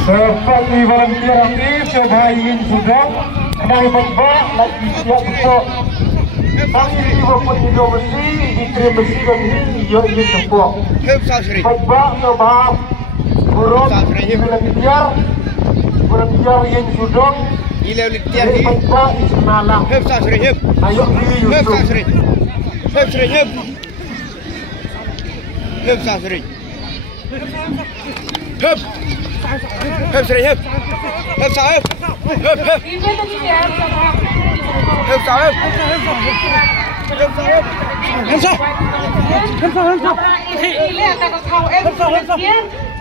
Seperti volunteer aktif sebahagian sudah dari bawah lagi siap untuk kami maupun hidup besi diterima besi dan ini ini tempur. Baik sebab buruk volunteer yang sudah baik ismalah. Ayo Hep sering hep sahib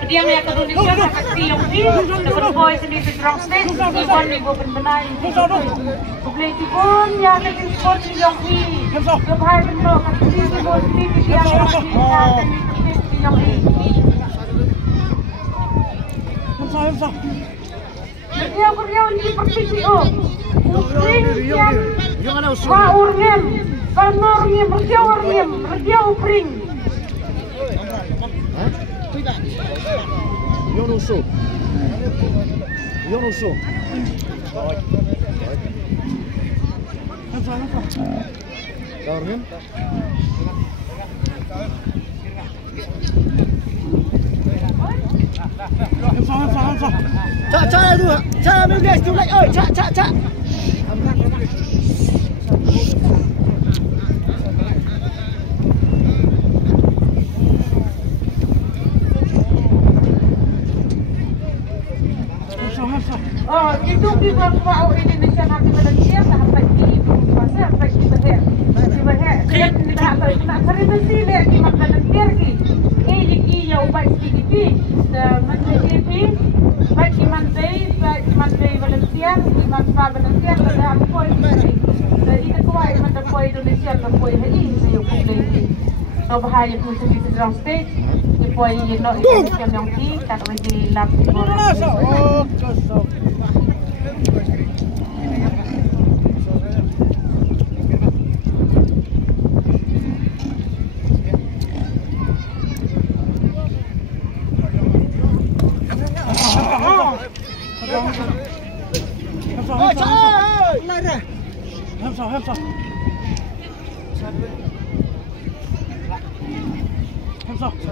dia yang Indonesia seperti yang ini dengan boys ini sedang stage iwan minggu benar boleh pun ya tapi sport yang ini kebahaya benar kasih di bawah ini yang ini Dia ini pergi oh. Yang waurnem, kanornem, berjaurnem, berjaupring. Yonusu. Kanornem. Cak tu. Cak ambil gas tu like. Oi, cak. Oh, itu di bawah Indonesia nanti Malaysia sampai di pasar sampai di Bahia. Di Bahia. Kita tak sering mesti lihat di makanan pergi. Ini ya ubat sedikit. Menjadi baik Mantai Valencia, Manfa Valencia, ada poin ini. Jadi ketua Mantai poin Indonesia, poin ini saya ukulele. So bahaya pun sedikit dalam stage. Di poin ini no Indonesia yang ti tak boleh lakukan.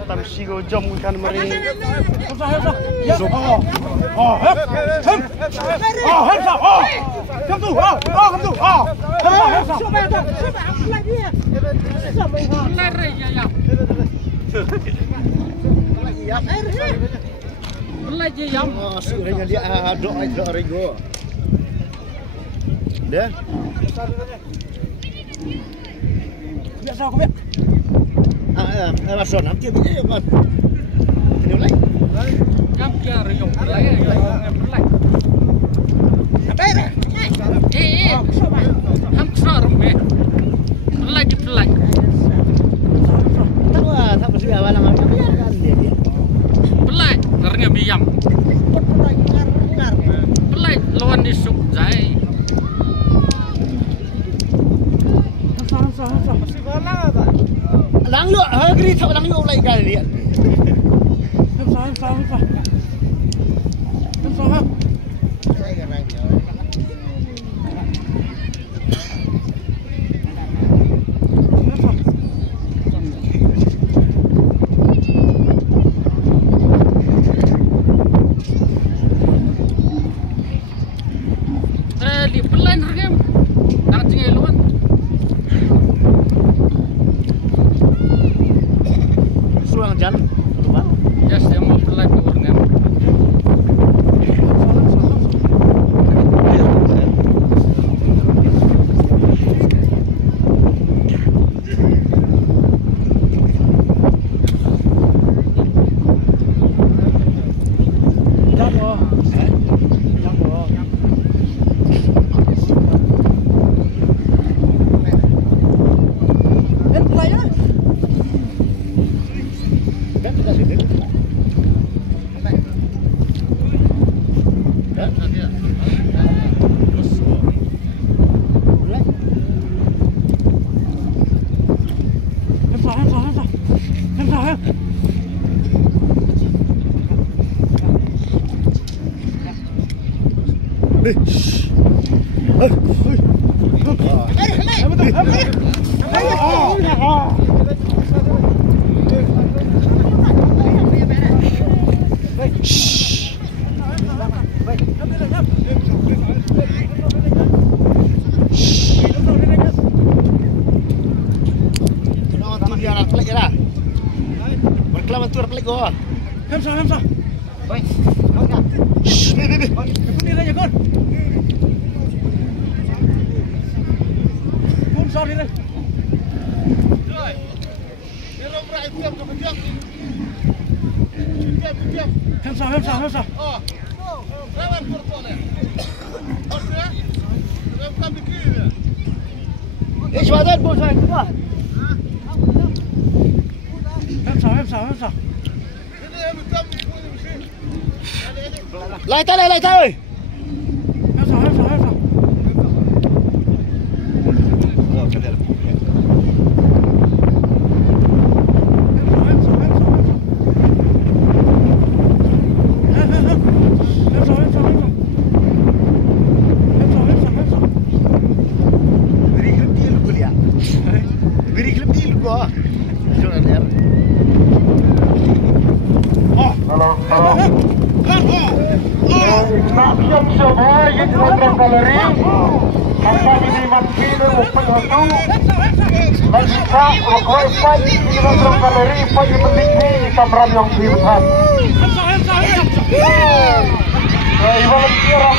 Tamsi go jam kan mari. Dia adok rego. Dah. Biasa aku biar. Masuk nanti begini kan. Ini mulai. Yang kira yang mulai. Apa ini? Ham kesar me. Mulai dipelai. Tahu tak mesti awal nama biarkan dia. Pelai, ternyata biam. Pelai lawan disuk jai. Masih bola tak? Lang lu, hari tak lang lu lagi kali dia. Sam. Di pelan regem. Nak tinggal luan. Suang jalan, luan. Yes, dia mau pelan ke regem. Berkelaman tur pelik gua. Hamsa. Baik. Nih. Ini aja kon. Kun sorry deh. Rồi. Dia lo berai diam ke diam. Diam. Hamsa. Oh. Lawan tur boleh. Oke. Rem kan dikir. Sebentar, bos. Hamsa. Lai ta ơi. Hamsa. Beri klip deal gua. Halo. Naksiam semua yang dalam galeri. Kata ini makin open satu. Lagi tak wakoi pai di dalam galeri pai penting ni kamera yang dilihat. Hamsa. Iwan